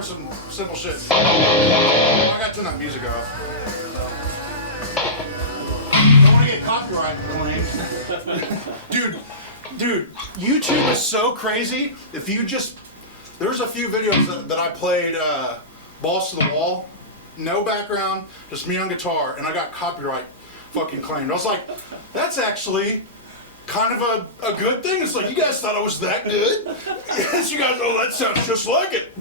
cover some simple shit. I gotta turn that music off. Don't want to get copyright claims. Dude, YouTube is so crazy. If you just, there's a few videos that I played balls to the wall, no background, just me on guitar, and I got copyright fucking claimed. I was like, that's actually kind of a good thing. It's like, you guys thought I was that good? Yes, you guys, oh, that sounds just like it.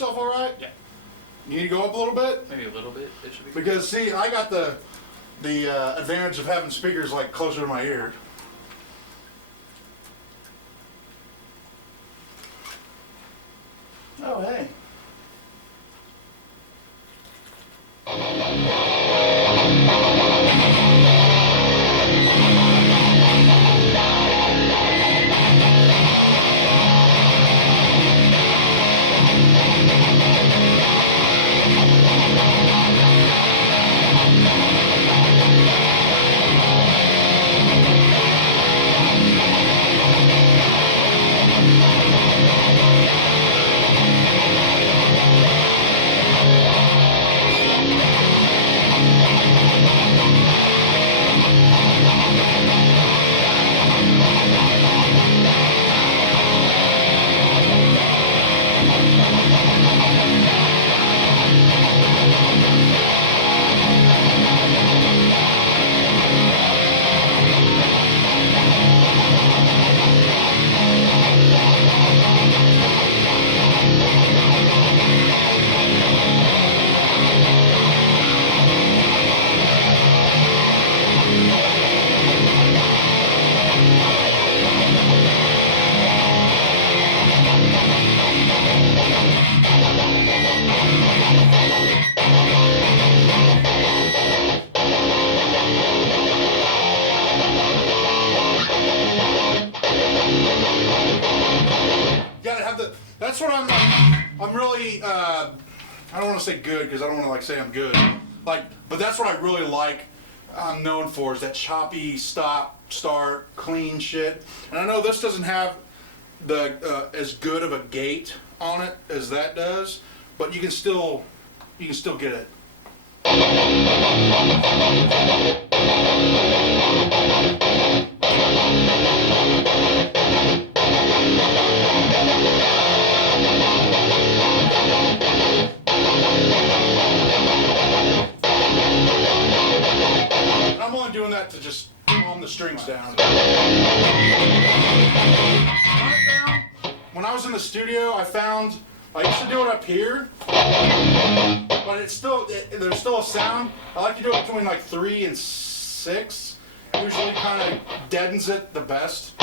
All right? Yeah. You need to go up a little bit? Maybe a little bit. It should be. Because see, I got the advantage of having speakers like closer to my ear. Oh, hey. That's what I'm really, I don't want to say good because I don't want to like say I'm good. Like, but that's what I really like, I'm known for, is that choppy stop, start, clean shit. And I know this doesn't have the as good of a gate on it as that does, but you can still get it. I'm only doing that to just calm the strings down. When I was in the studio, I used to do it up here, but there's still a sound. I like to do it between like 3 and 6. Usually kind of deadens it the best.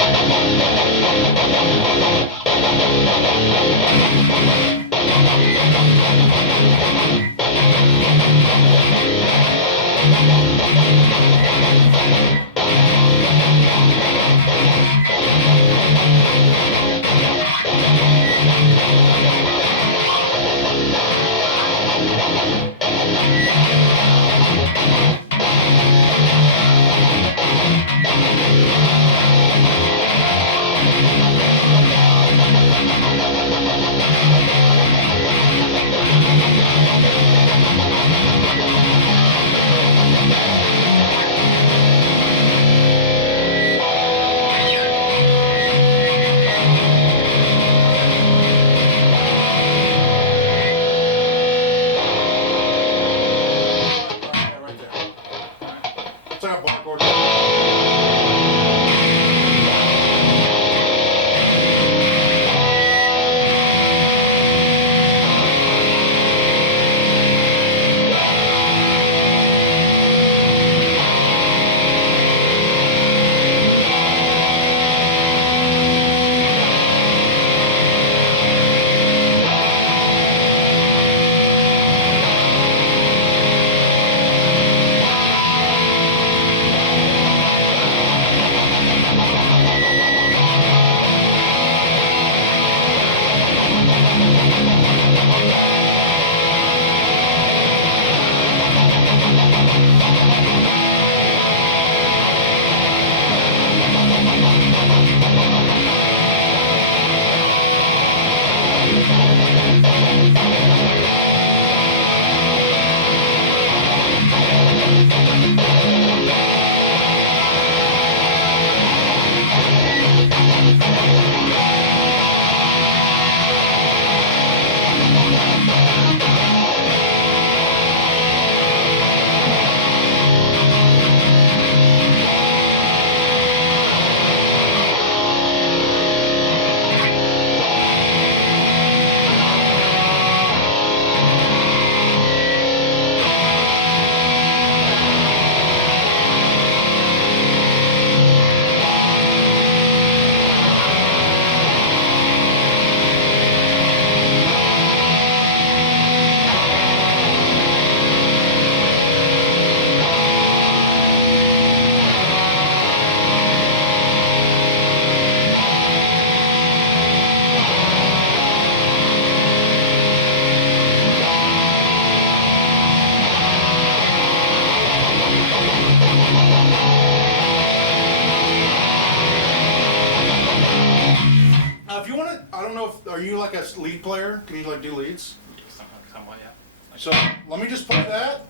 are you like a lead player? Can you like do leads? Somewhat, yeah. So let me just play that,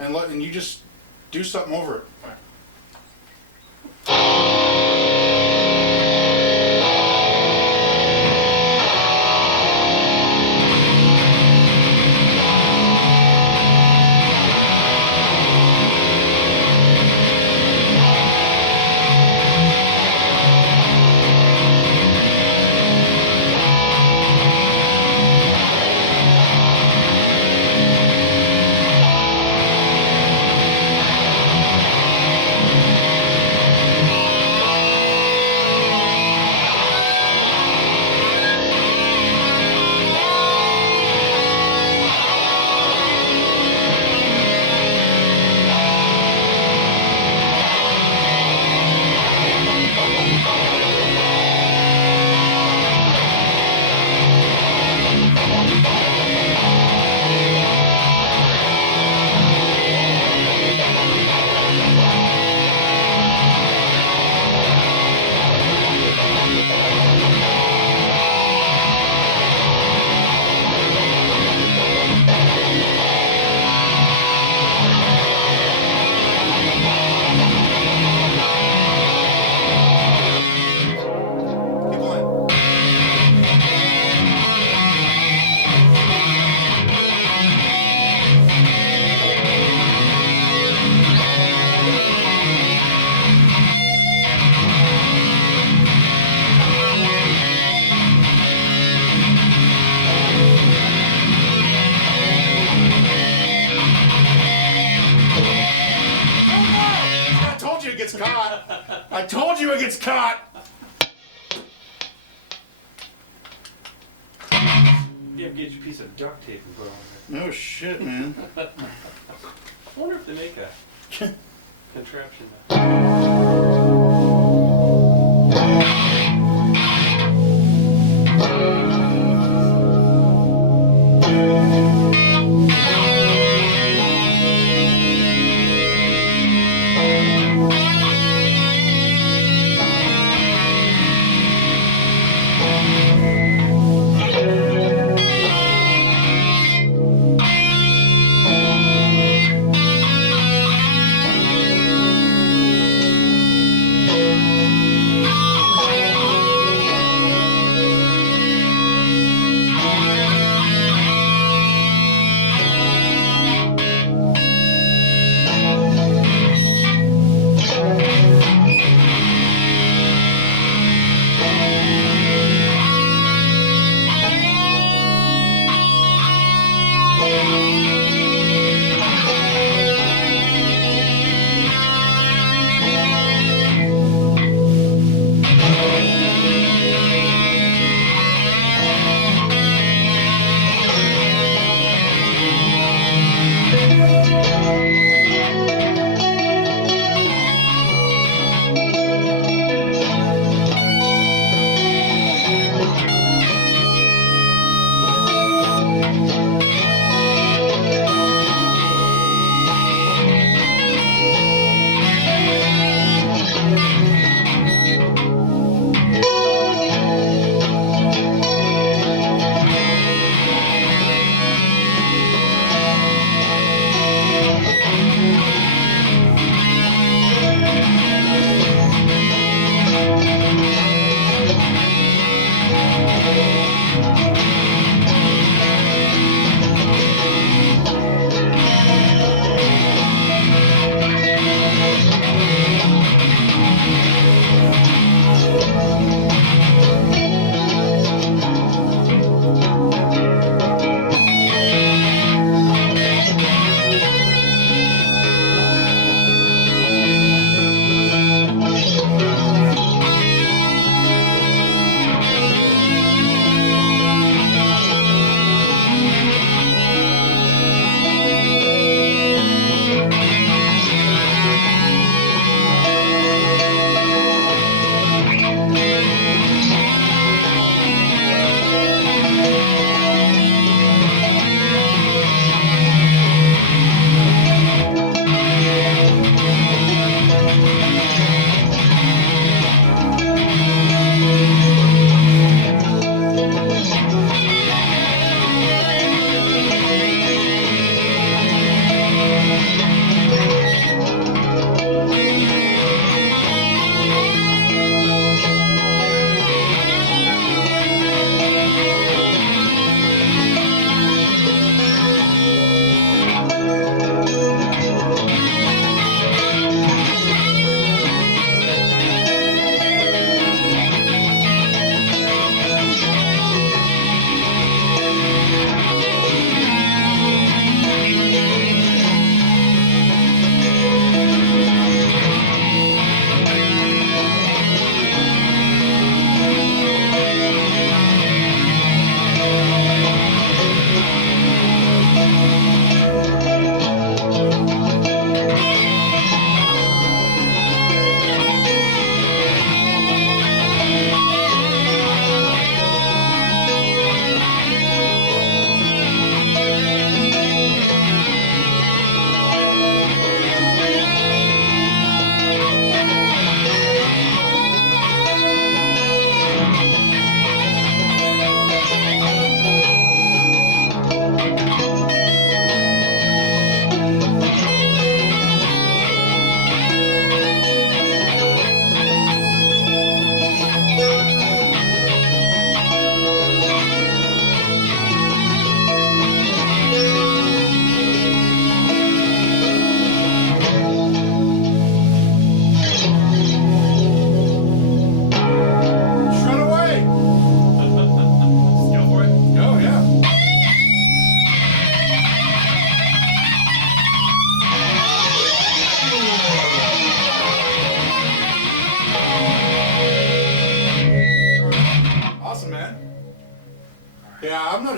and you just do something over it. Right. Keep playing. I told you it gets caught. I told you it gets caught. Yeah, get your piece of duct tape and put on No shit, man. it. I wonder if they make a contraption.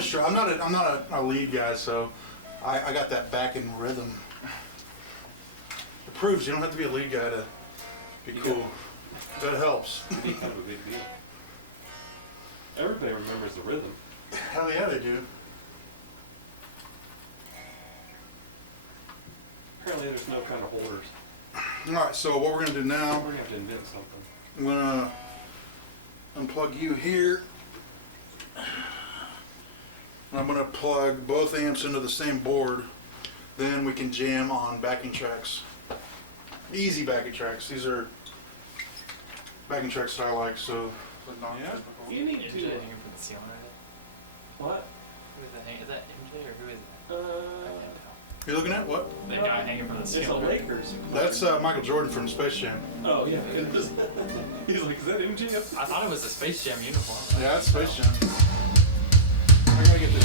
just try. I'm not a lead guy, so I got that backing rhythm. It proves you don't have to be a lead guy to be cool. That helps. It'd be kind of a big deal. Everybody remembers the rhythm. Hell yeah, they do. Apparently there's no kind of holders. All right, so what we're gonna do now? We're gonna have to invent something. I'm gonna unplug you here. I'm gonna plug both amps into the same board. Then we can jam on backing tracks. Easy backing tracks. These are backing tracks that I like. So, Yeah. You need MJ to. hanging from the ceiling right? What? Who is that? Is that MJ or who is that? I can't tell. you looking at what? That guy hanging from the It's the ceiling. Lakers. That's Michael Jordan from Space Jam. Oh yeah. He's like, is that MJ? I thought it was a Space Jam uniform. Yeah, that's Space Jam. I gotta get this.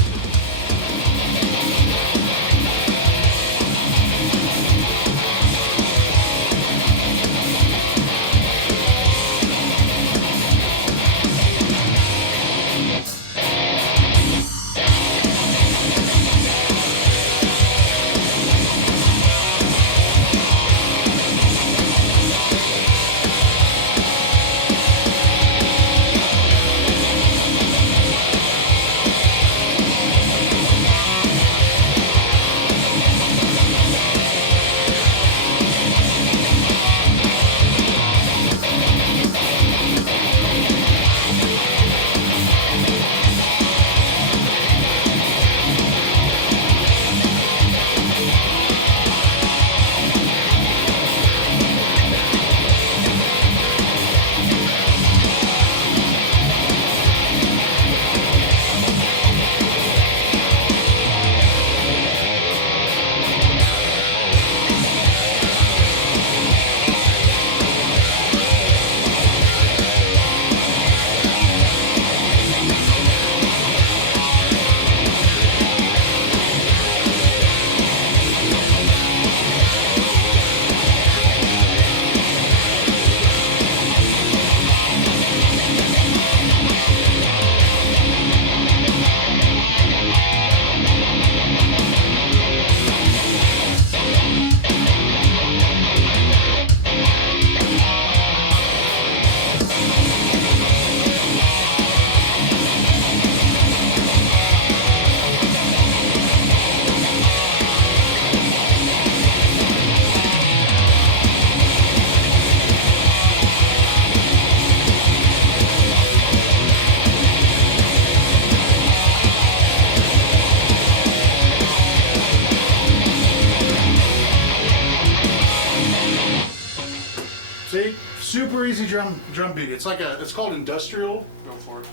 See, super easy drum beat. It's called industrial. Go for it.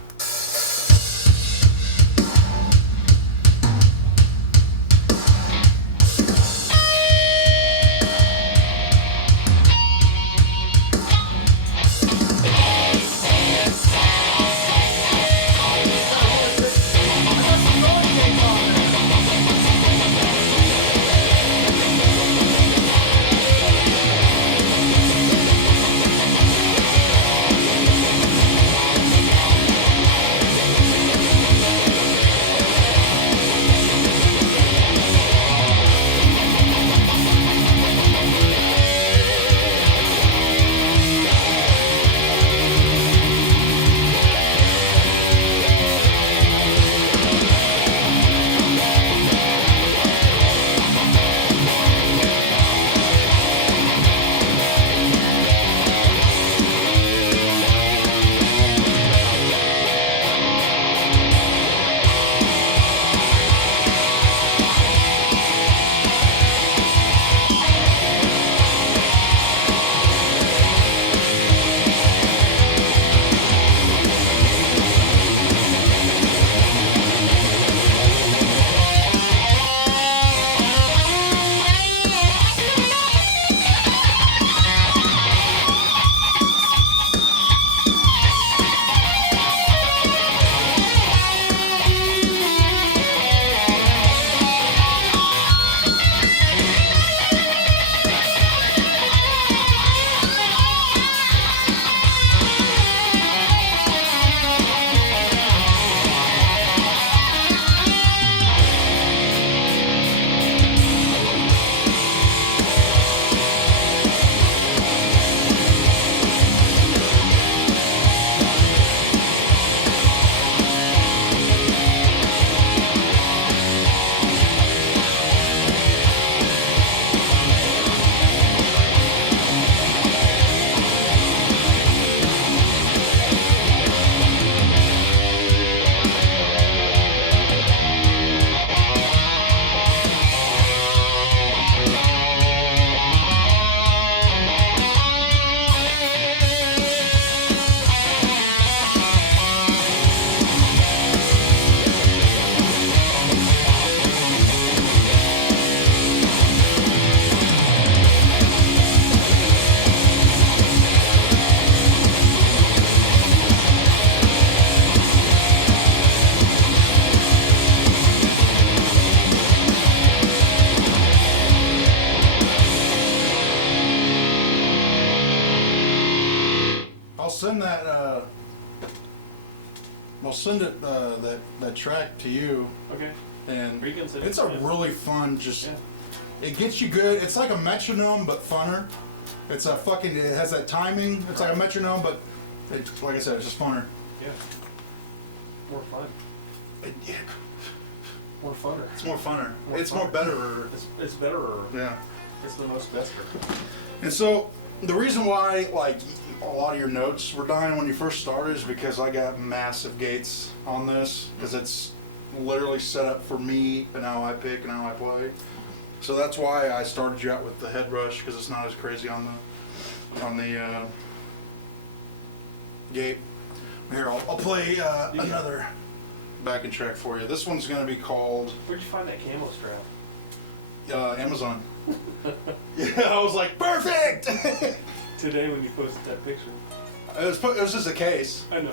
send that. I'll send it that track to you, Okay. and Or you can send it it's to a me. really fun. Just Yeah. it gets you good. It's like a metronome but funner. It's a fucking. It has that timing. It's like a metronome, but like I said, it's just funner. Yeah. More fun. Yeah, More funner. it's more funner. More It's fun. more better. It's better. Yeah. It's the most bester. And so the reason why like a lot of your notes were dying when you first started is because I got massive gates on this because it's literally set up for me and how I pick and how I play. So that's why I started you out with the head rush because it's not as crazy on the gate. Here, I'll play another backing track for you. This one's going to be called Where'd you find that camo strap? Amazon. Yeah, I was like, perfect! Today when you posted that picture. It was just a case. I know.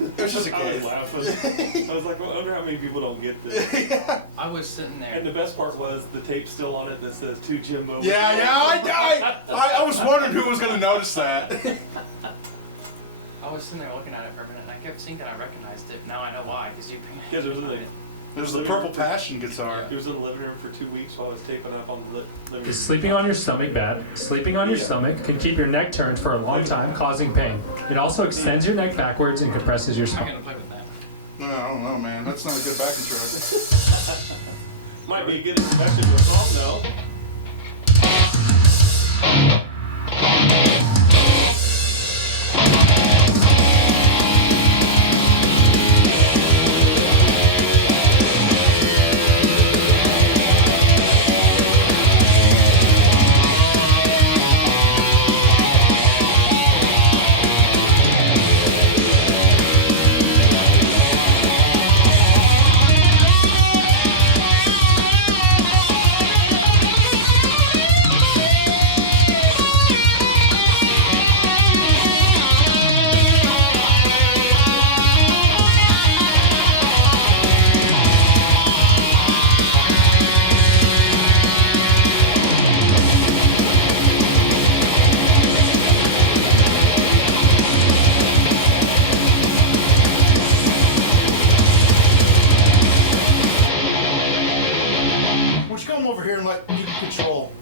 It was just a I was case. laughing. I was like, well, I wonder how many people don't get this. Yeah, I was sitting there. And the best part was the tape's still on it that says to Jimbo. I was wondering who was going to notice that. I was sitting there looking at it for a minute, and I kept thinking I recognized it. Now I know why, because you painted Because it was in the, There's the Purple Passion guitar. it was in the living room for 2 weeks while I was taping up on the living room. Is sleeping on your stomach bad? Sleeping on your Yeah. stomach can keep your neck turned for a long time, causing pain. It also extends your neck backwards and compresses your I'm not spine. gonna play with that. No, I don't know, man. That's not a good backing track. Might be a good introduction to a song though. Would you come over here and let you control?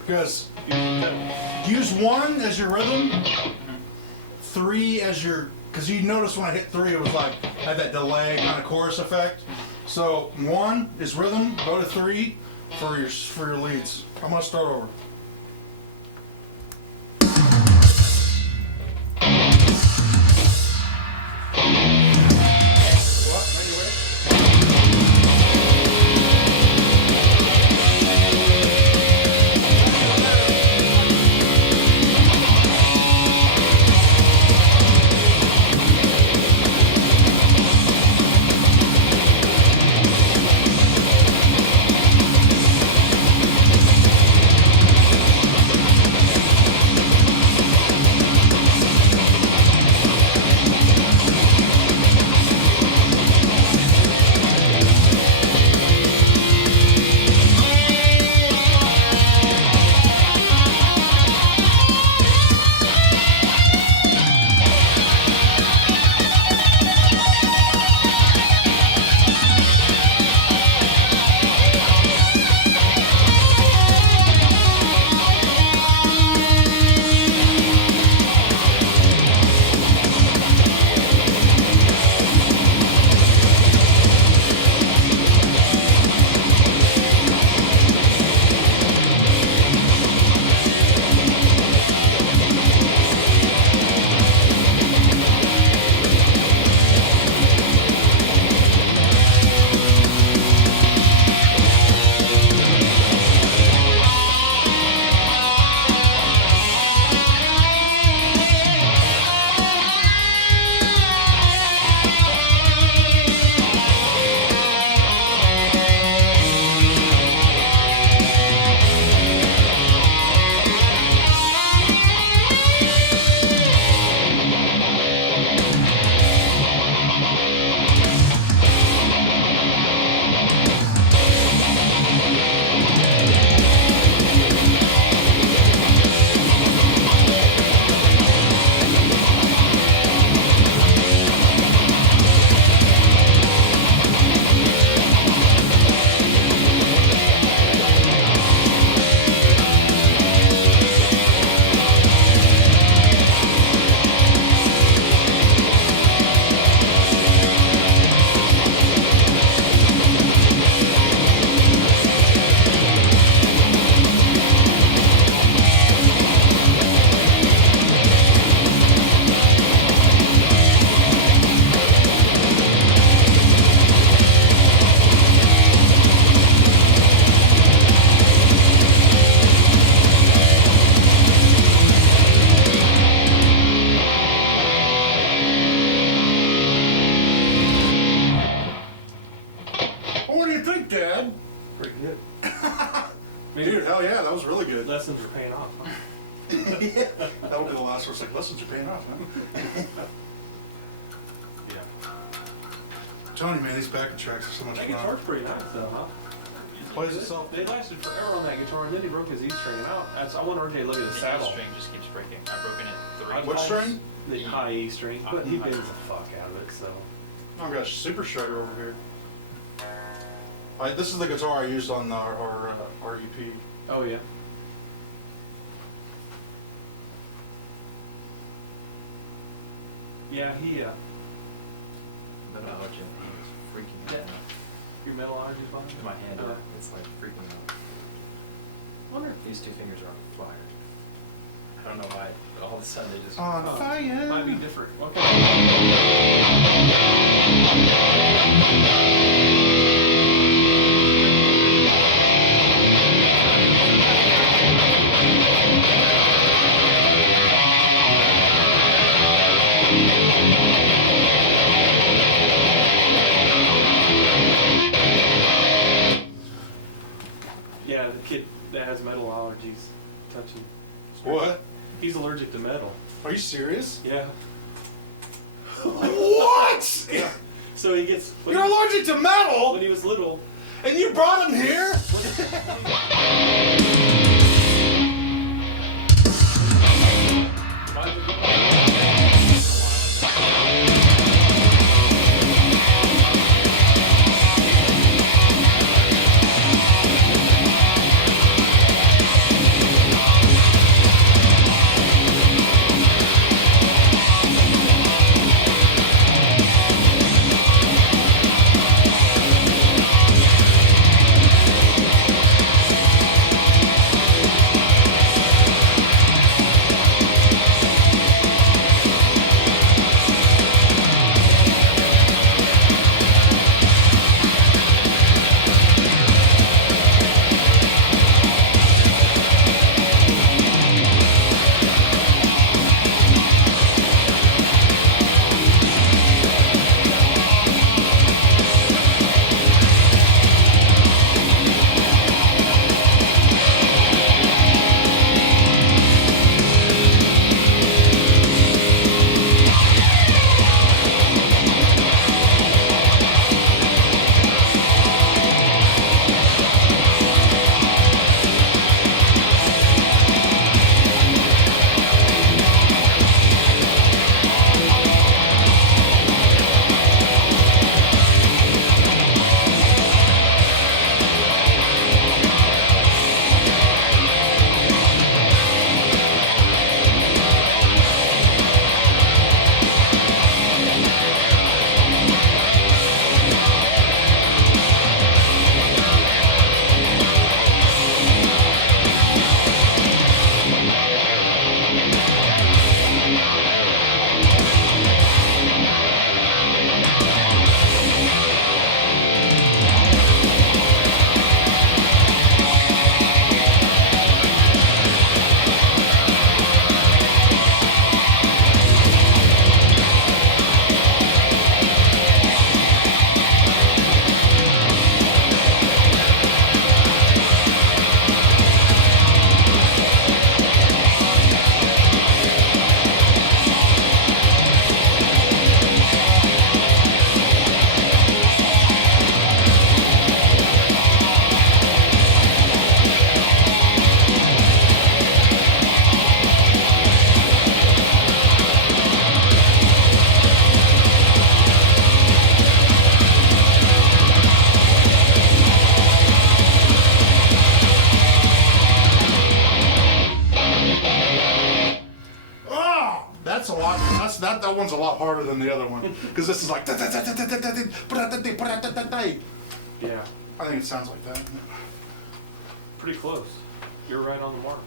Because You can use 1 as your rhythm, 3 as your. Because you notice when I hit 3, it was like had that delay kind of chorus effect. So 1 is rhythm. Go to 3 for your leads. I'm gonna start over. What? Ready, ready? good. Dude, hell yeah, that was really good. Lessons are paying off. Huh? Yeah, that'll be the last word. It's like, lessons are paying off, man. Yeah. I'm telling you, man, these backing tracks are so much That fun. guitar's pretty nice though, huh? It plays itself. They lasted forever on that guitar, and then he broke his E string out. I want RJ to look at the The E saddle. string just keeps breaking. I've broken it 3 What times. string? The high E string, but he bends the fuck out of it. So I've got a super shredder over here. This is the guitar I used on our EP. oh yeah. Yeah, he But Jim, he was freaking me out. your metal allergies on My hand, it's like freaking out. Wonder These 2 fingers are on fire. I don't know why, but all of a sudden they just. On fire. might be different. Okay. Yeah, the kid that has metal allergies touching. What? He's allergic to metal. Are you serious? Yeah. What? Yeah. So he gets. When You're he, allergic to metal, when he was little. and you brought him here? That one's a lot harder than the other one because this is like. Yeah. I think it sounds like that. Pretty close. You're right on the mark.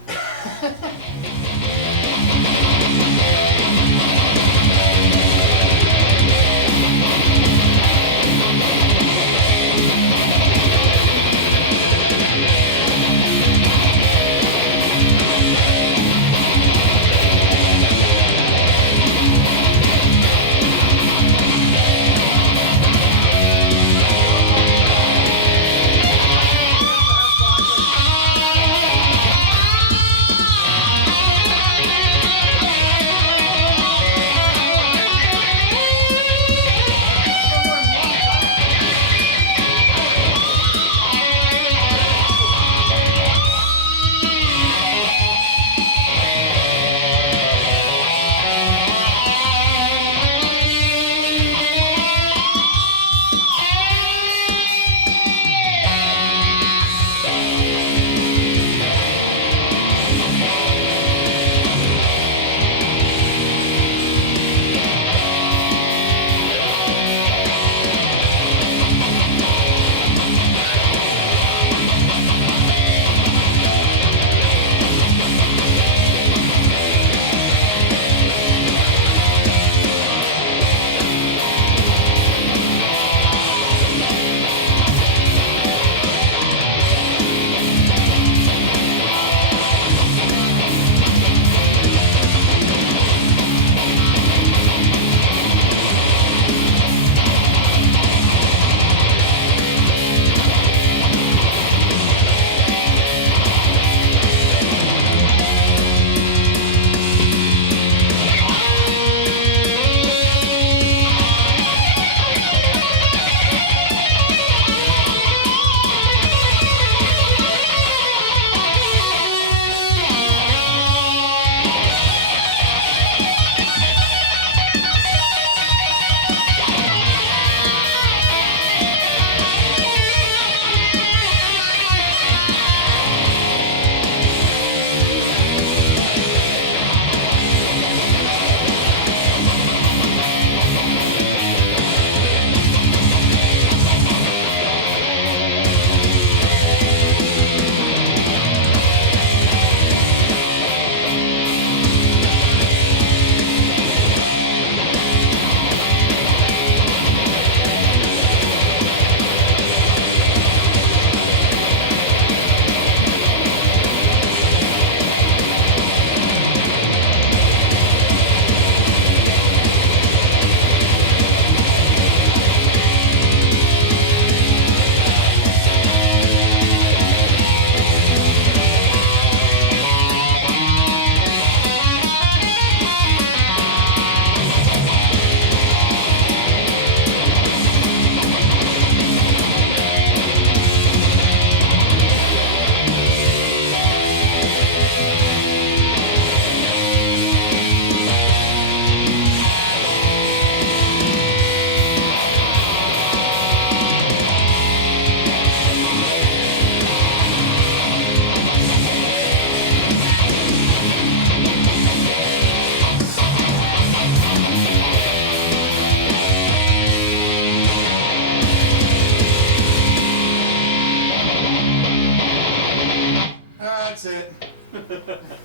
That's it.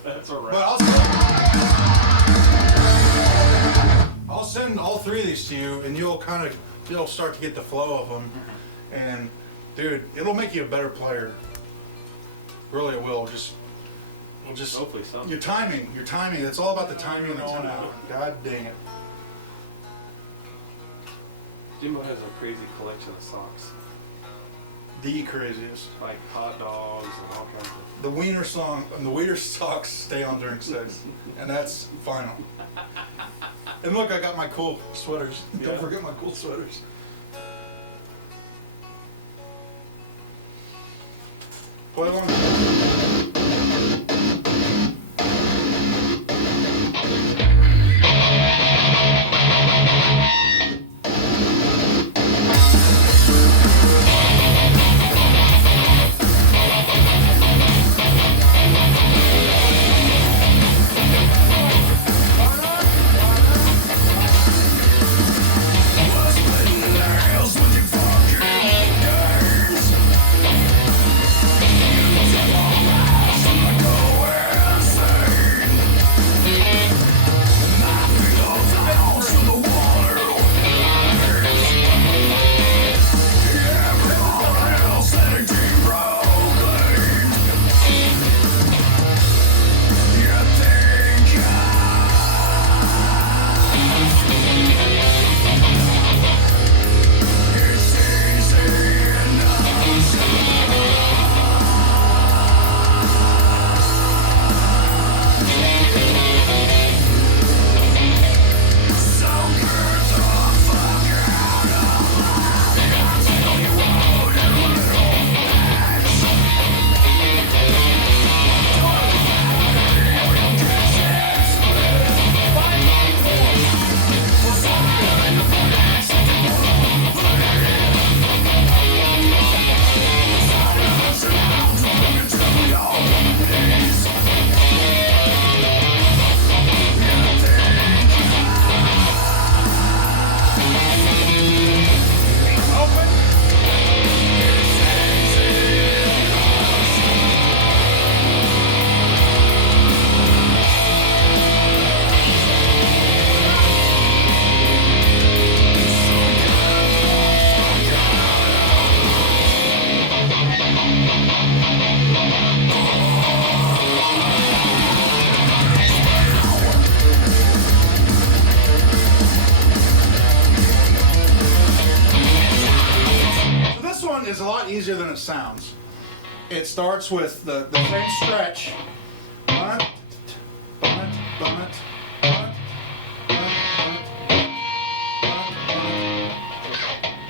That's all But right. I'll send all three of these to you, and you'll start to get the flow of them. And dude, it'll make you a better player. Really, it will. Just Hopefully something. your timing. It's all about the timing and the tempo. God dang it. Jimbo has a crazy collection of socks. The craziest. Like hot dogs and all kinds of. The wiener song and the wiener socks stay on during sex, and that's final. And look, I got my cool sweaters. Yeah. Don't forget my cool sweaters. Play along. Is a lot easier than it sounds. It starts with the same stretch. Bunt, bunt, bunt, bunt, bunt, bunt.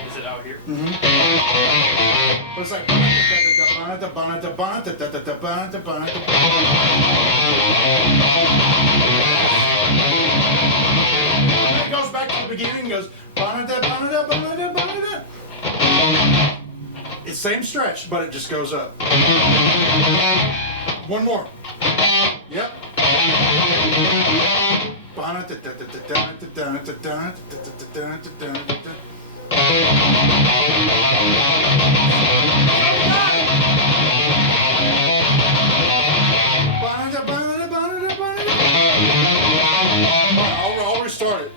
Is it out here? But it's like it goes back to the beginning and goes it's same stretch, but it just goes up. One more. Yep. I'll restart it.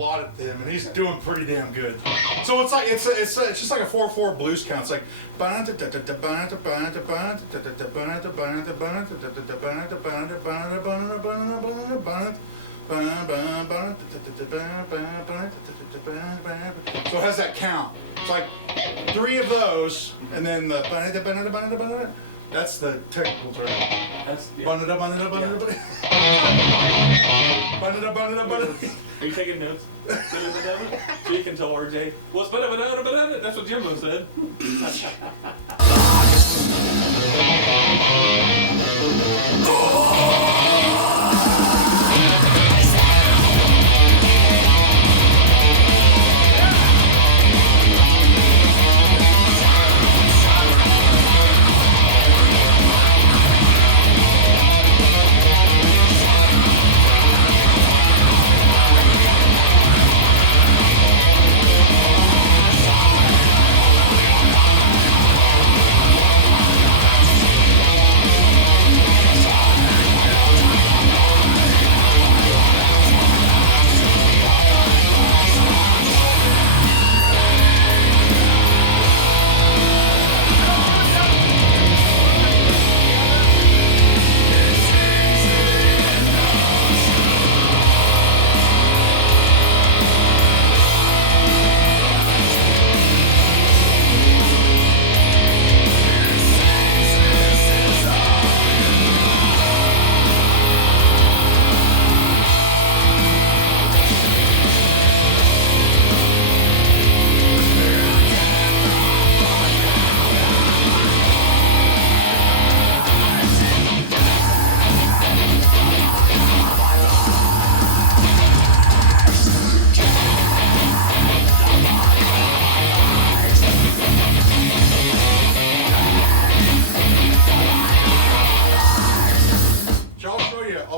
allotted to him, and he's doing pretty damn good. So it's like it's just like a 4/4 blues count. It's like so it has that count. It's like 3 of those, and then the that's the technical term. That's, yeah. Are you taking notes? So you can tell RJ, well, it's banana. That's what Jimbo said.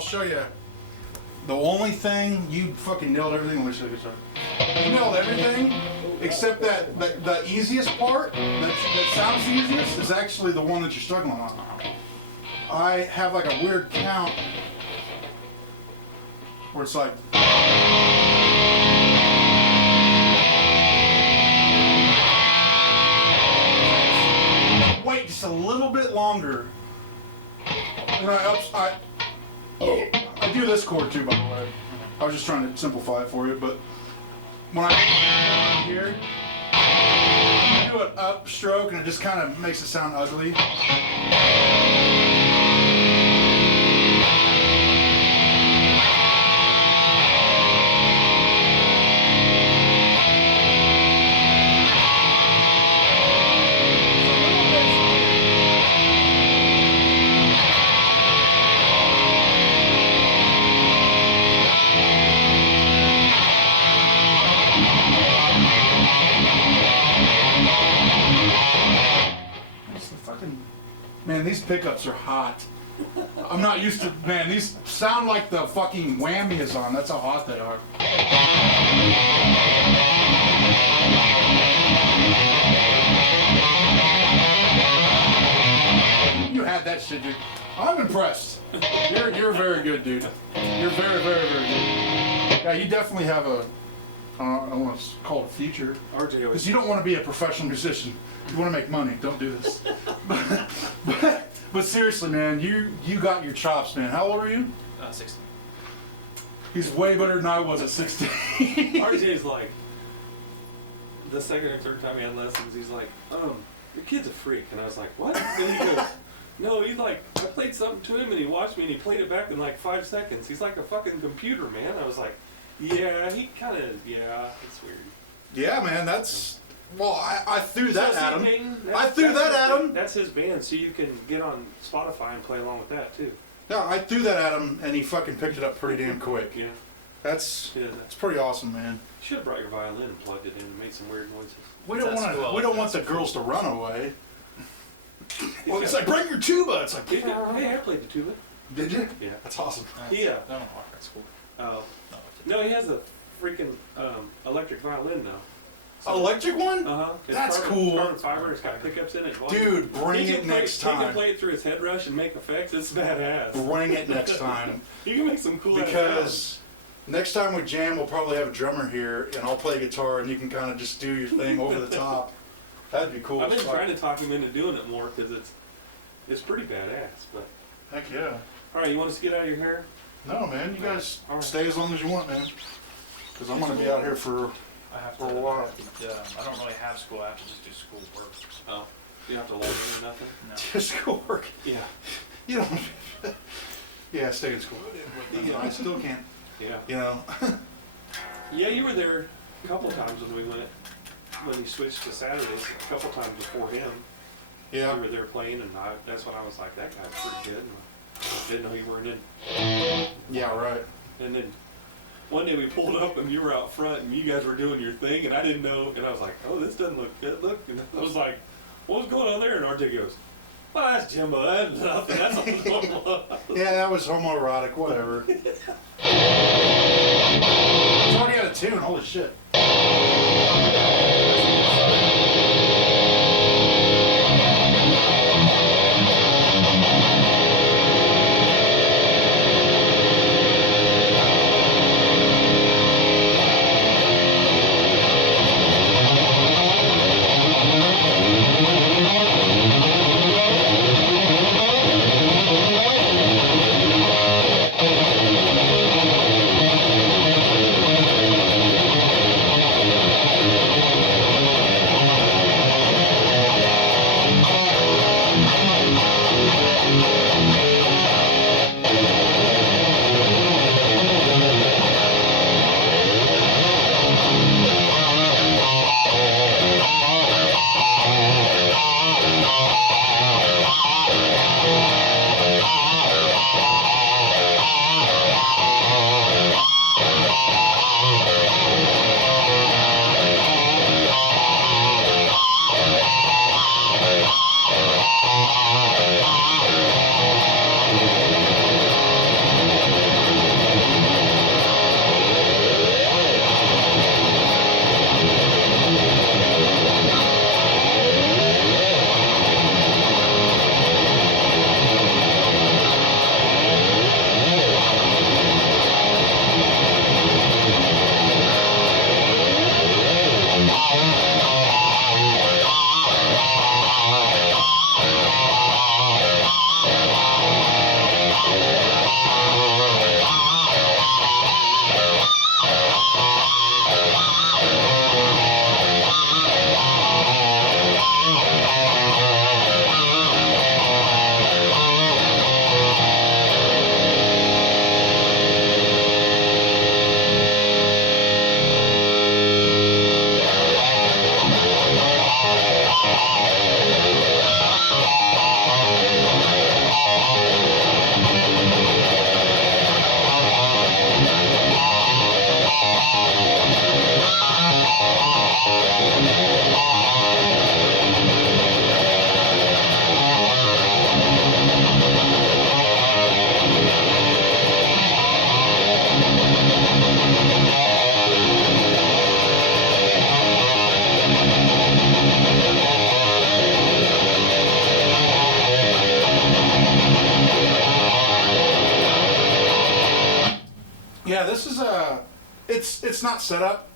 Show you. The only thing you fucking nailed everything. Let me show you something. You nailed everything except that the easiest part that sounds the easiest is actually the one that you're struggling on. I have like a weird count where it's like. Wait just a little bit longer. And I do this chord too, by the way. I was just trying to simplify it for you, but when I here, I do an up stroke and it just kind of makes it sound ugly. Man, these pickups are hot. I'm not used to, man, these sound like the fucking whammy is on. That's how hot they are. You had that shit, dude. I'm impressed. You're very good, dude. You're very, very, very good. Yeah, you definitely have a, I don't want to call it a future. RJ always. Because you don't want to be a professional musician. You want to make money. Don't do this. But seriously, man, you got your chops, man. How old are you? 16. He's way better than I was at 16. RJ's like, the second or third time he had lessons, he's like, your kid's a freak. And I was like, what? And he goes, no, he's like, I played something to him and he watched me and he played it back in like 5 seconds. He's like a fucking computer, man. I was like, yeah, he kind of, yeah, it's weird. Yeah, man, that's, well, I threw that at him. Peyton, I threw that at him. That's his band, so you can get on Spotify and play along with that too. Yeah, I threw that at him and he fucking picked it up pretty damn quick. Yeah. That's pretty awesome, man. You should have brought your violin and plugged it in and made some weird noises. We don't want the girls to run away. Well, it's like, bring your tuba. It's like, Hey, I played the tuba. Did you? Yeah. That's awesome. Yeah. I don't know why that's cool. Oh. No, he has a freaking electric violin now. Electric one? Uh-huh. That's cool. Carbon fiber, it's got pickups in it. Dude, bring it next He can time. play it through his head rush and make effects. It's badass. Bring it next time. You can make some cool Because Next time we jam, we'll probably have a drummer here, and I'll play guitar, and you can kind of just do your thing over the top. That'd be cool. I've been as fuck. trying to talk him into doing it more because it's pretty badass. But Heck yeah. all right, you want us to get out of your hair? No, man, you guys All right. stay as long as you want, man. Because I'm gonna be out here for. I have For to. a while. I don't really have school. I have to just do school work. Oh, you don't have to log in or nothing. No. Just school work. Yeah, You don't. Yeah, stay in school. I still can't. yeah, You know. yeah. You were there a couple times when he switched to Saturdays. A couple times before him, Yeah. you were there playing, and that's when I was like, that guy's pretty good. And I didn't know you weren't in. Yeah. Right. And then one day we pulled up and you were out front and you guys were doing your thing and I didn't know, and I was like, oh, this doesn't look good. Look, and I was like, what's going on there? And RJ goes, well, that's Jimbo. That's nothing. That's all normal. Yeah, that was homoerotic. Whatever. It's already out of tune. Holy shit. Yeah, this is it's not set up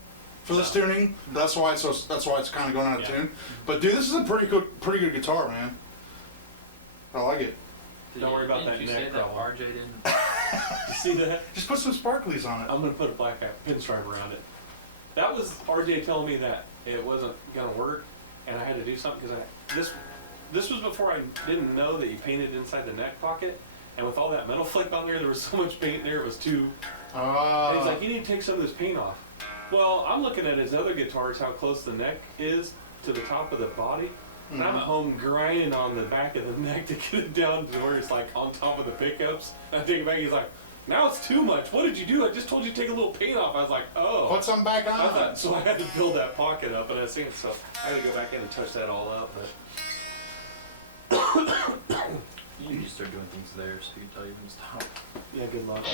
for this tuning. That's why it's kind of going out of tune. But dude, this is a pretty good guitar, man. I like it. Don't worry about that Didn't you neck say that problem. RJ didn't? You see that? Just put some sparklies on it. I'm gonna put a black pinstripe around it. That was RJ telling me that it wasn't gonna work, and I had to do something because this was before I didn't know that you painted inside the neck pocket, and with all that metal flake on there was so much paint there it was too. And he's like, you need to take some of this paint off. Well, I'm looking at his other guitars, how close the neck is to the top of the body. And I'm at home grinding on the back of the neck to get it down to where it's like on top of the pickups. And I take it back, he's like, now it's too much. What did you do? I just told you to take a little paint off. I was like, oh. Put some back on. I thought, so I had to build that pocket up, and I was thinking, so I had to go back in and touch that all up. But You need to start doing things there so you can tell you when to stop. yeah, good luck.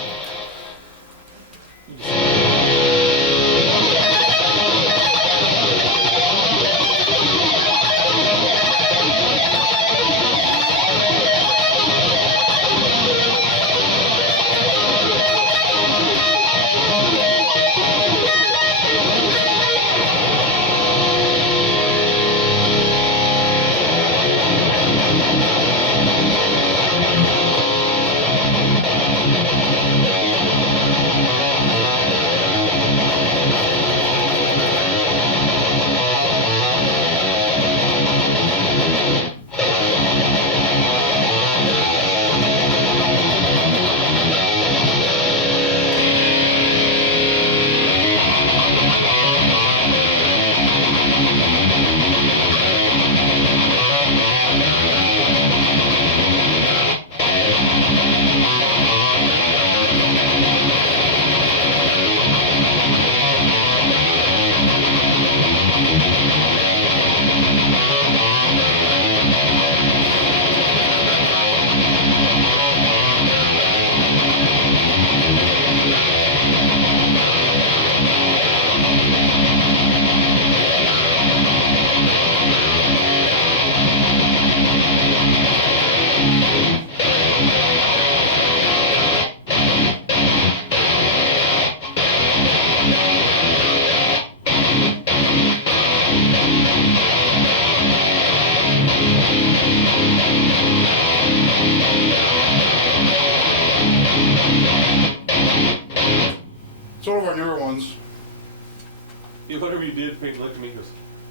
whatever you did, Peyton looked at me and goes,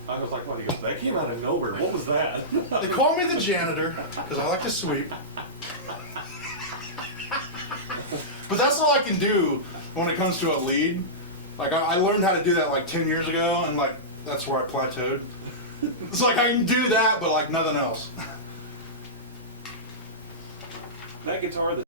I was like, what? He goes, that came out of nowhere. What was that? They call me the janitor because I like to sweep. But that's all I can do when it comes to a lead. Like I learned how to do that like 10 years ago, and like that's where I plateaued. It's like I can do that, but like nothing else. That guitar that